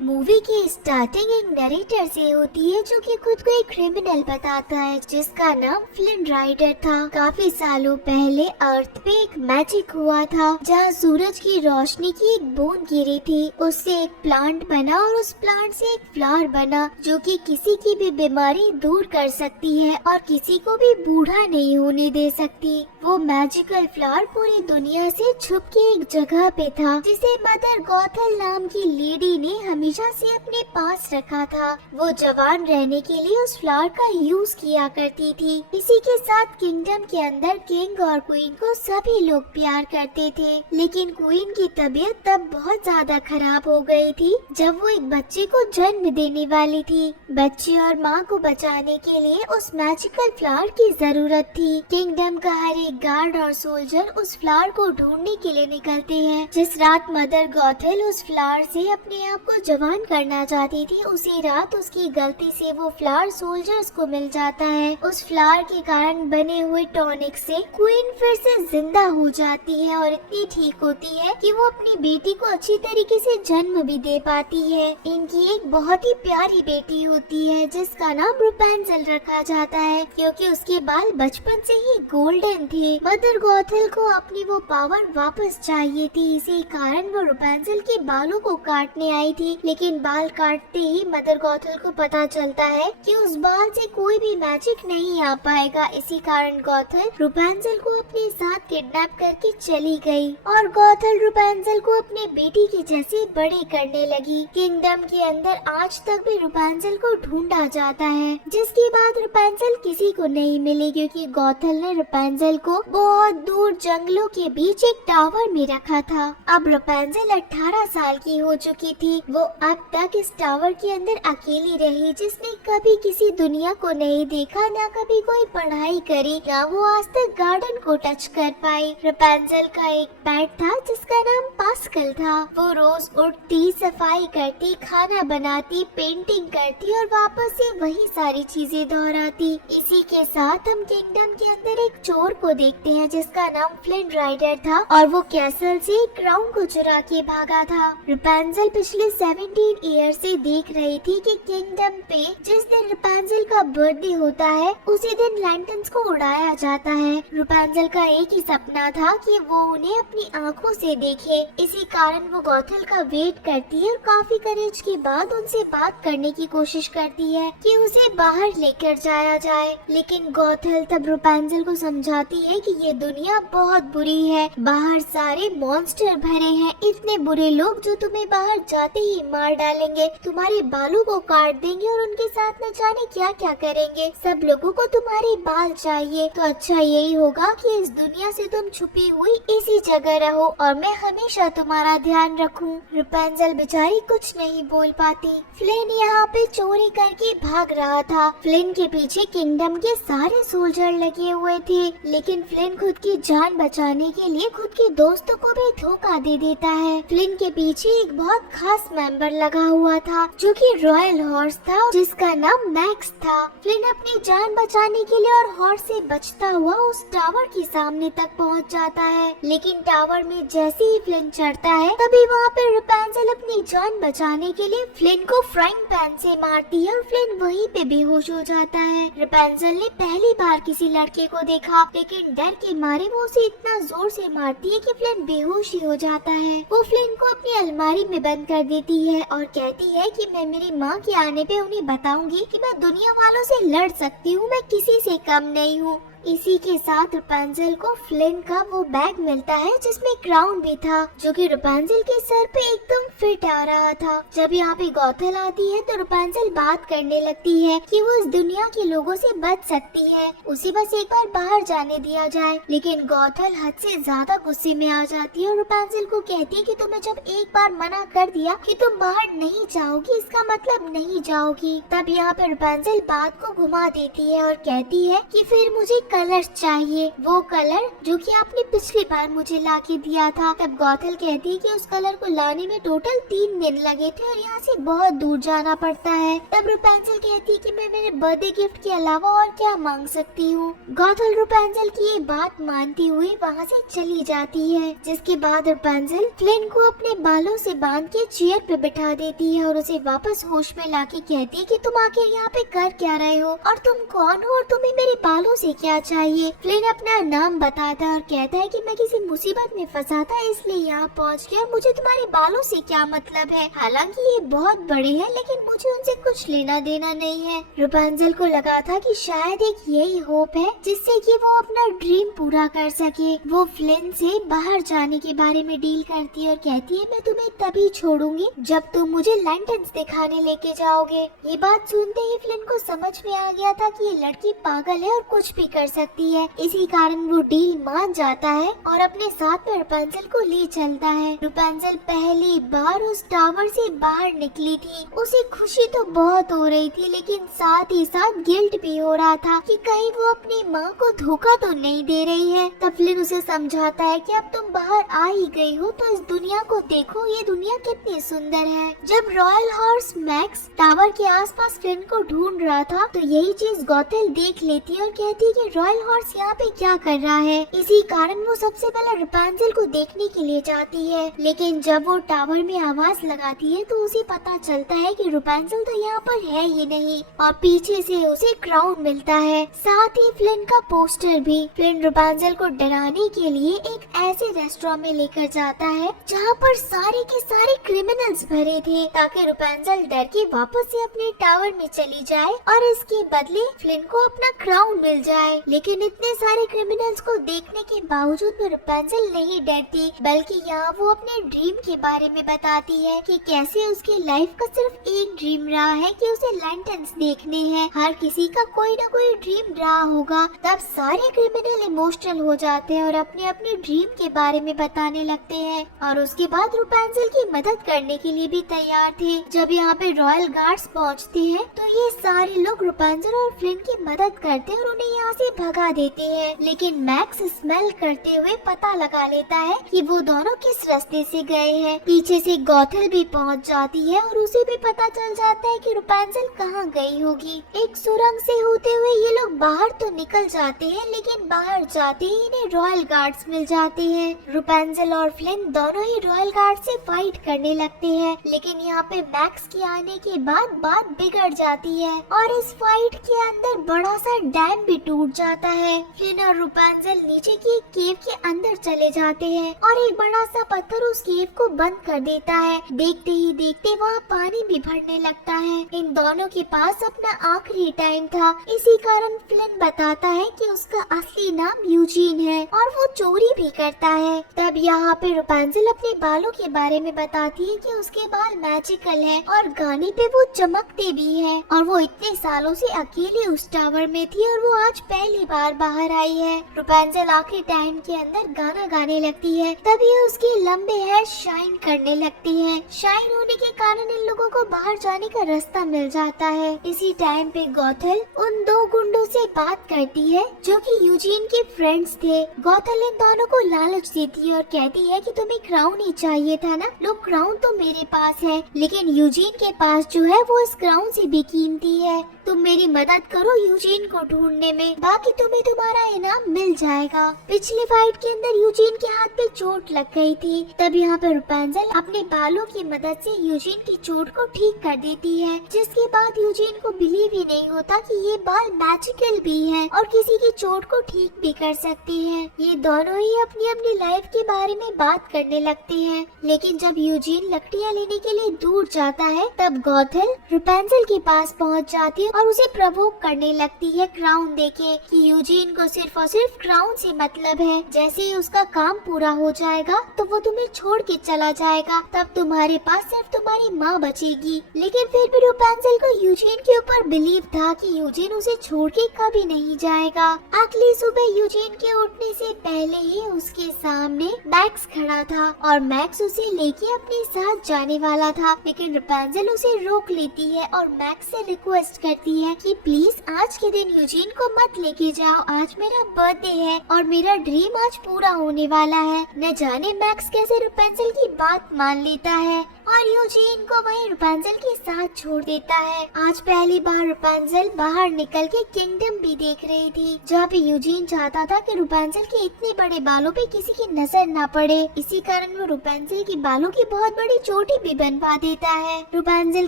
Movie की starting एक narrator से होती है जो कि खुद को एक क्रिमिनल बताता है जिसका नाम फ्लिन राइडर था। काफी सालों पहले अर्थ पे एक मैजिक हुआ था जहाँ सूरज की रोशनी की एक बूंद गिरी थी, उससे एक प्लांट बना और उस प्लांट से एक फ्लावर बना जो कि किसी की भी बीमारी दूर कर सकती है और किसी को भी बूढ़ा नहीं होने दे सकती। वो मैजिकल फ्लावर पूरी दुनिया से छुप के एक जगह पे था जिसे मदर गॉथल नाम की लेडी ने हमेशा से अपने पास रखा था। वो जवान रहने के लिए उस फ्लावर का यूज किया करती थी। इसी के साथ किंगडम के अंदर किंग और क्वीन को सभी लोग प्यार करते थे, लेकिन क्वीन की तबीयत तब बहुत ज्यादा खराब हो गई थी जब वो एक बच्चे को जन्म देने वाली थी। बच्चे और माँ को बचाने के लिए उस मैजिकल फ्लावर की जरूरत थी। किंगडम का हर एक गार्ड और सोल्जर उस फ्लावर को ढूंढने के लिए निकलते हैं। जिस रात मदर गॉथल उस फ्लावर से अपने आप को जवान करना चाहती थी, उसी रात उसकी गलती से वो फ्लावर सोल्जर्स को मिल जाता है। उस फ्लावर के कारण बने हुए टॉनिक से क्वीन फिर से जिंदा हो जाती है और इतनी ठीक होती है कि वो अपनी बेटी को अच्छी तरीके से जन्म भी दे पाती है। इनकी एक बहुत ही प्यारी बेटी होती है जिसका नाम रुपेंजल रखा जाता है क्योंकि उसके बाल बचपन से ही गोल्डन थे। मदर गॉथल को अपनी वो पावर वापस चाहिए थी, इसी कारण वो रुपेंजल के बालों को काटने आई थी, लेकिन बाल काटते ही मदर गॉथल को पता चलता है कि उस बाल से कोई भी मैजिक नहीं आ पाएगा। इसी कारण गॉथल रुपेंजल को अपने साथ किडनैप करके चली गई और गॉथल रुपेंजल को अपने बेटी के जैसे बड़े करने लगी। किंगडम के अंदर आज तक भी रुपेंजल को ढूंढा जाता है, जिसके बाद रुपेंजल किसी को नहीं मिली क्योंकि गॉथल ने रुपेंजल को बहुत दूर जंगलों के बीच एक टावर में रखा था। अब रुपेंजल 18 साल की हो चुकी थी। वो अब तक इस टावर के अंदर अकेली रही, जिसने कभी किसी दुनिया को नहीं देखा, ना कभी कोई पढ़ाई करी, ना वो आज तक गार्डन को टच कर पाई। रुपेंजल का एक पेट था जिसका नाम पास्कल था। वो रोज उठती, सफाई करती, खाना बनाती, पेंटिंग करती और वापस से वही सारी चीजें दोहराती। इसी के साथ हम किंगडम के अंदर एक चोर को देखते हैं जिसका नाम फ्लिन राइडर था और वो कैसल से क्राउन को चुरा के भागा था। रुपेंजल पिछले 17 ईयर से देख रही थी कि किंगडम पे जिस दिन रुपेंजल का बर्थडे होता है उसी दिन लैंटर्न्स को उड़ाया जाता है। रुपेंजल का एक ही सपना था कि वो उन्हें अपनी आंखों से देखे। इसी कारण वो गॉथल का वेट करती है और काफी करेज के बाद उनसे बात करने की कोशिश करती है कि उसे बाहर लेकर जाया जाए, लेकिन गॉथल तब रुपेंजल को समझाती है कि ये दुनिया बहुत बुरी है, बाहर सारे मॉन्स्टर भरे हैं, इतने बुरे लोग जो तुम्हें बाहर जाते ही मार डालेंगे, तुम्हारे बालों को काट देंगे और उनके साथ न जाने क्या क्या करेंगे। सब लोगों को तुम्हारे बाल चाहिए, तो अच्छा यही होगा कि इस दुनिया से तुम छुपी हुई इसी जगह रहो और मैं हमेशा तुम्हारा ध्यान रखूं। रुपेंजल बेचारी कुछ नहीं बोल पाती। फ्लिन यहाँ पे चोरी करके भाग रहा था। फ्लिन के पीछे किंगडम के सारे सोल्जर लगे हुए थे, लेकिन फ्लिन खुद की जान बचाने के लिए खुद के दोस्तों को भी धोखा दे देता है। फ्लिन के पीछे एक बहुत खास मेंबर लगा हुआ था जो कि रॉयल हॉर्स था जिसका नाम मैक्स था। फ्लिन अपनी जान बचाने के लिए और हॉर्स से बचता हुआ उस टावर के सामने तक पहुंच जाता है, लेकिन टावर में जैसे ही फ्लिन चढ़ता है तभी वहाँ पे रुपेंजल अपनी जान बचाने के लिए फ्लिन को फ्राइंग पैन से मारती है और फ्लिन वहीं पे बेहोश हो जाता है। रुपेंजल ने पहली बार किसी लड़के को देखा, लेकिन डर के मारे वो उसे इतना जोर से मारती है कि फ्लिन बेहोश ही हो जाता है। वो फ्लिन को अपनी अलमारी में बंद कर देती है और कहती है कि मैं मेरी माँ के आने पे उन्हें बताऊंगी कि मैं दुनिया वालों से लड़ सकती हूँ, मैं किसी से कम नहीं हूँ। इसी के साथ रुपेंजल को फ्लिन का वो बैग मिलता है जिसमें क्राउन भी था जो कि रुपेंजल के सर पे एकदम फिट आ रहा था। जब यहाँ पे गॉथल आती है तो रुपेंजल बात करने लगती है कि वो इस दुनिया के लोगों से बच सकती है, उसे बस एक बार बाहर जाने दिया जाए, लेकिन गॉथल हद से ज्यादा गुस्से में आ जाती है और रुपेंजल को कहती है कि तुम्हें जब एक बार मना कर दिया कि तुम बाहर नहीं जाओगी इसका मतलब नहीं जाओगी। तब यहाँ पे रुपेंजल बात को घुमा देती है और कहती है कि फिर मुझे कलर चाहिए, वो कलर जो कि आपने पिछली बार मुझे लाके दिया था। तब गौथल कहती है कि उस कलर को लाने में टोटल 3 दिन लगे थे और यहाँ से बहुत दूर जाना पड़ता है। तब रुपेंजल कहती है कि मैं मेरे बर्थडे गिफ्ट के अलावा और क्या मांग सकती हूँ। गौथल रुपेंजल की ये बात मानती हुई वहाँ से चली जाती है, जिसके बाद रुपेंजल फ्लिन को अपने बालों से बांध के चेयर पे बिठा देती है और उसे वापस होश में लाके कहती है कि तुम आखिर यहाँ पे कर क्या रहे हो और तुम कौन हो और तुम्हें मेरे बालों से क्या चाहिए। फ्लिन अपना नाम बताता है और कहता है कि मैं किसी मुसीबत में फंसा था इसलिए यहाँ पहुँच गया, मुझे तुम्हारे बालों से क्या मतलब है। हालांकि ये बहुत बड़े हैं लेकिन मुझे उनसे कुछ लेना देना नहीं है। रुपेंजल को लगा था कि शायद एक यही होप है जिससे कि वो अपना ड्रीम पूरा कर सके। वो फ्लिन से बाहर जाने के बारे में डील करती है और कहती है मैं तुम्हें तभी छोड़ूंगी जब तुम मुझे लैंटर्न्स दिखाने लेके जाओगे। ये बात सुनते ही फ्लिन को समझ में आ गया था कि ये लड़की पागल है और कुछ भी कर सकती है। इसी कारण वो डील मान जाता है और अपने साथ में रुपेंजल को ले चलता है। रुपेंजल पहली बार उस टावर से बाहर निकली थी। उसे खुशी तो बहुत हो रही थी लेकिन साथ ही साथ गिल्ट भी हो रहा था कि कहीं वो अपनी माँ को धोखा तो नहीं दे रही है। तब फ्लिन उसे समझाता है कि अब तुम बाहर आ ही गई हो तो इस दुनिया को देखो, ये दुनिया कितनी सुंदर है। जब रॉयल हॉर्स मैक्स टावर के आसपास फ्लिन को ढूंढ रहा था तो यही चीज गौथल देख लेती है और कहती है कि रॉयल हॉर्स यहाँ पे क्या कर रहा है। इसी कारण वो सबसे पहले रुपेंजल को देखने के लिए जाती है, लेकिन जब वो टावर में आवाज लगाती है तो उसे पता चलता है कि रुपेंजल तो यहाँ पर है ही नहीं और पीछे से उसे क्राउन मिलता है, साथ ही फ्लिन का पोस्टर भी। फ्लिन रुपेंजल को डराने के लिए एक ऐसे रेस्टोरेंट में लेकर जाता है जहाँ पर सारे के सारे क्रिमिनल्स भरे थे ताकि रुपेंजल डर के वापस से अपने टावर में चली जाए और इसके बदले फ्लिन को अपना क्राउन मिल जाए। लेकिन इतने सारे क्रिमिनल्स को देखने के बावजूद भी रुपेंजल नहीं डरती, बल्कि यहाँ वो अपने ड्रीम के बारे में बताती है कि कैसे उसकी लाइफ का सिर्फ एक ड्रीम रहा है कि उसे लैंटर्न्स देखने हैं। हर किसी का कोई ना कोई ड्रीम रहा होगा। तब सारे क्रिमिनल इमोशनल हो जाते हैं और अपने अपने ड्रीम के बारे में बताने लगते हैं और उसके बाद रुपेंजल की मदद करने के लिए भी तैयार थे। जब यहाँ पे रॉयल गार्ड्स पहुँचते हैं तो ये सारे लोग रुपेंजल और फ्लिन की मदद करते हैं और उन्हें यहाँ से भगा देते हैं। लेकिन मैक्स स्मेल करते हुए पता लगा लेता है कि वो दोनों किस रास्ते से गए हैं। पीछे से गौथल भी पहुँच जाती है और उसे भी पता चल जाता है कि रुपेंजल कहाँ गई होगी। एक सुरंग से होते हुए ये लोग बाहर तो निकल जाते हैं लेकिन बाहर जाते ही इन्हें रॉयल गार्ड्स मिल जाते हैं। रुपेंजल और फ्लिन दोनों ही रॉयल गार्ड से फाइट करने लगते हैं, लेकिन यहाँ पे मैक्स के आने के बाद बात बिगड़ जाती है और इस फाइट के अंदर बड़ा सा डैम भी टूट जाता है। फ्लिन और रुपेंजल नीचे की एक केव के अंदर चले जाते हैं और एक बड़ा सा पत्थर उस केव को बंद कर देता है। देखते ही देखते वहाँ पानी भी भरने लगता है। इन दोनों के पास अपना आखिरी टाइम था, इसी कारण फ्लिन बताता है कि उसका असली नाम यूजीन है और वो चोरी भी करता है। तब यहाँ पे रुपेंजल अपने बालों के बारे में बताती है कि उसके बाल मैजिकल हैं और गाने पे वो चमकते भी हैं और वो इतने सालों से अकेले उस टावर में थी और वो आज पहली बार बाहर आई है। रुपेंजल आखिरी टाइम के अंदर गाना गाने लगती है, तभी उसके लंबे हेयर शाइन करने लगती हैं। शाइन होने के कारण इन लोगों को बाहर जाने का रास्ता मिल जाता है। इसी टाइम पे गौथल उन दो गुंडों से बात करती है जो कि यूजीन के फ्रेंड्स थे। गौथल इन दोनों को लालच देती है और कहती है कि तुम्हें क्राउन ही चाहिए था ना, लो क्राउन तो मेरे पास है, लेकिन यूजीन के पास जो है वो इस क्राउन से भी कीमती है। तुम मेरी मदद करो यूजीन को ढूंढने में, बाकी तुम्हें तुम्हारा इनाम मिल जाएगा। पिछली फाइट के अंदर यूजीन के हाथ पे चोट लग गई थी, तब यहाँ पे रुपेंजल अपने बालों की मदद से यूजीन की चोट को ठीक कर देती है, जिसके बाद यूजीन को बिलीव ही नहीं होता कि ये बाल मैजिकल भी हैं और किसी की चोट को ठीक भी कर सकती हैं। ये दोनों ही अपनी अपनी लाइफ के बारे में बात करने लगते हैं, लेकिन जब यूजीन लकड़ियाँ लेने के लिए दूर जाता है तब गौथल रुपेंजल के पास पहुँच जाती है और उसे प्रवोक करने लगती है क्राउन देके कि यूजीन को सिर्फ और सिर्फ क्राउन से मतलब है, जैसे ही उसका काम पूरा हो जाएगा तो वो तुम्हें छोड़ के चला जाएगा, तब तुम्हारे पास सिर्फ तुम्हारी माँ बचेगी। लेकिन फिर भी रुपेंजल को यूजीन के ऊपर बिलीव था कि यूजीन उसे छोड़ के कभी नहीं जाएगा। अगली सुबह यूजीन के उठने से पहले ही उसके सामने मैक्स खड़ा था और मैक्स उसे लेके अपने साथ जाने वाला था, लेकिन रुपेंजल उसे रोक लेती है और मैक्स से रिक्वेस्ट करती है कि प्लीज आज के दिन यूजीन को मत लेके कि जाओ, आज मेरा बर्थडे है और मेरा ड्रीम आज पूरा होने वाला है। न जाने मैक्स कैसे रपुंज़ल की बात मान लेता है और यूजीन को वहीं रपुंज़ल के साथ छोड़ देता है। आज पहली बार रपुंज़ल बाहर निकल के किंगडम भी देख रही थी, जहाँ पे यूजीन चाहता था कि रपुंज़ल के इतने बड़े बालों पे किसी की नजर ना पड़े। इसी कारण वो रपुंज़ल के बालों की बहुत बड़ी चोटी भी बनवा देता है। रपुंज़ल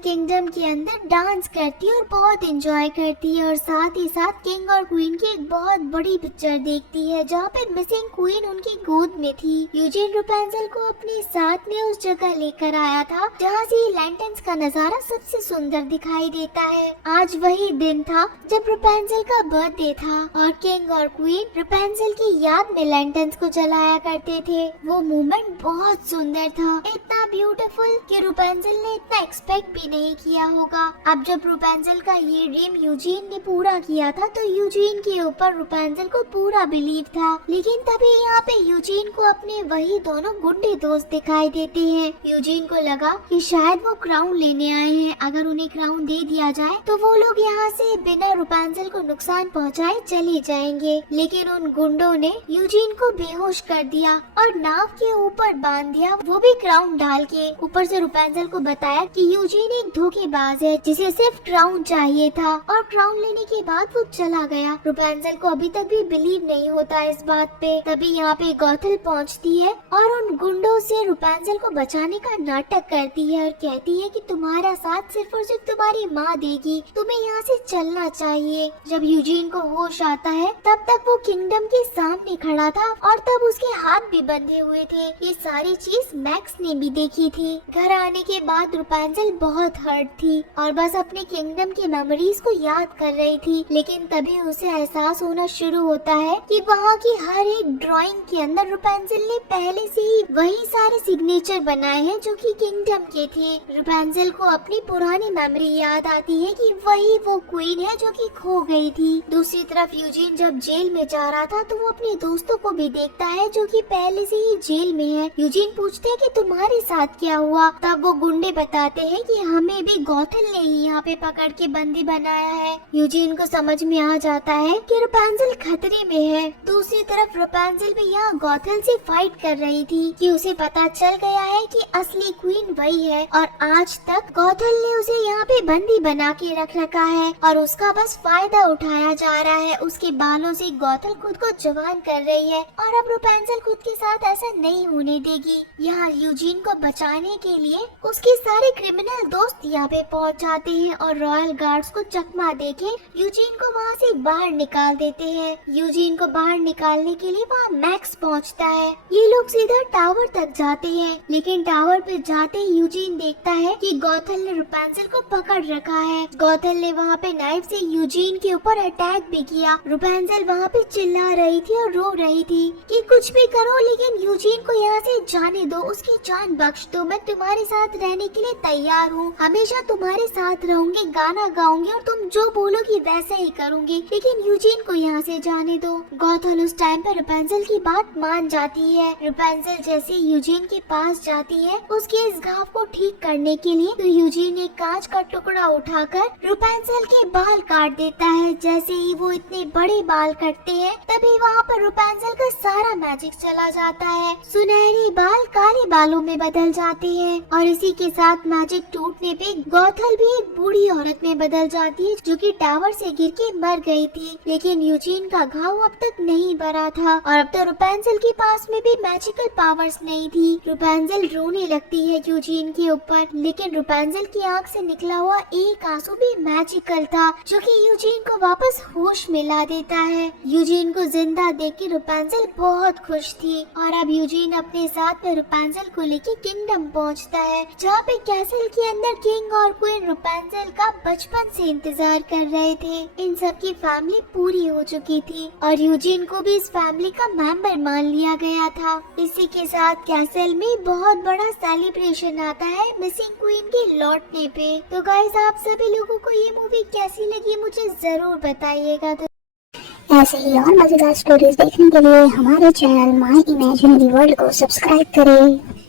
किंगडम के अंदर डांस करती है और बहुत एंजॉय करती है और साथ ही साथ किंग और क्वीन की एक बहुत बड़ी पिक्चर देखती है, जहाँ पे मिसिंग क्वीन उनकी गोद में थी। यूजीन रपुंज़ल को अपने साथ में उस जगह लेकर आया था जहाँ से लैंटर्न्स का नजारा सबसे सुंदर दिखाई देता है। आज वही दिन था जब रपुंज़ल का बर्थडे था और किंग और क्वीन रपुंज़ल की याद में लैंटर्न्स को जलाया करते थे। वो मोमेंट बहुत सुंदर था, इतना ब्यूटीफुल कि रपुंज़ल ने इतना एक्सपेक्ट भी नहीं किया होगा। अब जब रपुंज़ल का ये ड्रीम यूजीन ने पूरा किया था तो यूजीन के ऊपर रपुंज़ल को पूरा बिलीव था, लेकिन तभी यहाँ पे यूजीन को अपने वही दोनों गुंडे दोस्त दिखाई देते हैं। यूजीन को लगा कि शायद वो क्राउन लेने आए हैं, अगर उन्हें क्राउन दे दिया जाए तो वो लोग यहाँ से बिना रपुंज़ल को नुकसान पहुँचाए चले जाएंगे, लेकिन उन गुंडों ने यूजीन को बेहोश कर दिया और नाव के ऊपर बांध दिया, वो भी क्राउन डाल के। ऊपर से रपुंज़ल को बताया कि यूजीन एक धोखेबाज है जिसे सिर्फ क्राउन चाहिए था और क्राउन लेने के बाद वो चला गया। रपुंज़ल को अभी तक भी बिलीव नहीं होता इस बात पे। तभी यहाँ पे गॉथल पहुँचती है और उन गुंडों से रपुंज़ल को बचाने का नाटक करती है और कहती है कि तुम्हारा साथ सिर्फ और सिर्फ तुम्हारी माँ देगी, तुम्हें यहाँ से चलना चाहिए। जब यूजीन को होश आता है तब तक वो किंगडम के सामने खड़ा था और तब उसके हाथ भी बंधे हुए थे। ये सारी चीज मैक्स ने भी देखी थी। घर आने के बाद रपुंज़ल बहुत हर्ट थी और बस अपने किंगडम की मेमोरीज को याद कर रही थी, लेकिन तभी उसे एहसास होना शुरू होता है कि वहाँ की हर एक ड्राइंग के अंदर रपुंज़ल ने पहले से ही वही सारे सिग्नेचर बनाए हैं जो कि किंगडम के थे। रपुंज़ल को अपनी पुरानी मेमोरी याद आती है कि वही वो क्वीन है जो कि खो गई थी। दूसरी तरफ यूजीन जब जेल में जा रहा था तो वो अपने दोस्तों को भी देखता है जो कि पहले से ही जेल में है। यूजीन पूछते हैं कि तुम्हारे साथ क्या हुआ, तब वो गुंडे बताते हैं कि हमें भी गॉथल ने ही यहाँ पे पकड़ के बंदी बनाया है। यूजीन को समझ में आ जाता है कि रपुंज़ल खतरे में है। दूसरी तरफ रपुंज़ल भी यहाँ गॉथल से फाइट कर रही थी कि उसे पता चल गया है कि असली क्वीन वही है और आज तक गॉथल ने उसे यहाँ पे बंदी बना के रख रखा है और उसका बस फायदा उठाया जा रहा है। उसके बालों से गॉथल खुद को जवान कर रही है और अब रपुंज़ल खुद के साथ ऐसा नहीं होने देगी। यहाँ यूजीन को बचाने के लिए उसके सारे क्रिमिनल दोस्त यहाँ पे पहुँच जाते हैं और रॉयल गार्ड्स को चकमा देके यूजीन को वहाँ से बाहर निकाल देते हैं। यूजीन को बाहर निकालने के लिए वहाँ मैक्स पहुँचता है। ये लोग सीधा टावर तक जाते हैं, लेकिन टावर पे जाते ही यूजीन देखता है कि गॉथल ने रपुंज़ल को पकड़ रखा है। गॉथल ने वहाँ पे नाइफ से यूजीन के ऊपर अटैक भी किया। रपुंज़ल वहाँ पे चिल्ला रही थी और रो रही थी कि कुछ भी करो लेकिन यूजीन को यहाँ से जाने दो, उसकी जान बख्श दो, मैं तुम्हारे साथ रहने के लिए तैयार हूँ, हमेशा तुम्हारे साथ रहूंगी, गाना गाऊंगी और तुम जो बोलोगी वैसा ही करूंगी, लेकिन यूजीन को यहाँ से जाने दो। गॉथल उस टाइम पर रपुंज़ल की बात मान जाती है। रपुंज़ल जैसे यूजीन के पास जाती है उसके इस घाव को ठीक करने के लिए तो यूजीन एक कांच का टुकड़ा उठाकर रपुंज़ल के बाल काट देता है। जैसे ही वो इतने बड़े बाल कटते हैं तभी वहाँ पर रपुंज़ल का सारा मैजिक चला जाता है। सुनहरे बाल काले बालों में बदल जाते हैं और इसी के साथ मैजिक टूटने पे गॉथल भी एक बूढ़ी औरत में बदल जाती है जो कि टावर से गिर के मर गई थी, लेकिन यूजीन का घाव अब तक नहीं भरा था और अब तो रपुंज़ल के पास में भी मैजिकल पावर्स नहीं थी। रपुंज़ल रोने लगती है यूजीन के ऊपर, लेकिन रपुंज़ल की आंख से निकला हुआ एक आंसू भी मैजिकल था जो कि यूजीन को वापस होश में ला देता है। यूजीन को जिंदा देख के रपुंज़ल बहुत खुश थी और अब यूजीन अपने साथ में रपुंज़ल को लेके किंगडम पहुंचता है, जहाँ पे कैसल के अंदर किंग और क्वीन रपुंज़ल का बचपन से इंतजार कर रहे थे। इन सब की फैमिली पूरी हो चुकी थी और यूजीन को भी इस फैमिली का मेंबर मान लिया गया था। इसी के साथ कैसल में बहुत बड़ा सेलिब्रेशन आता है मिसिंग क्वीन के लौटने पे। तो गाइस, आप सभी लोगों को ये मूवी कैसी लगी मुझे जरूर बताइएगा। ऐसे ही और मजेदार स्टोरीज देखने के लिए हमारे चैनल माई इमेजिनरी वर्ल्ड को सब्सक्राइब करें।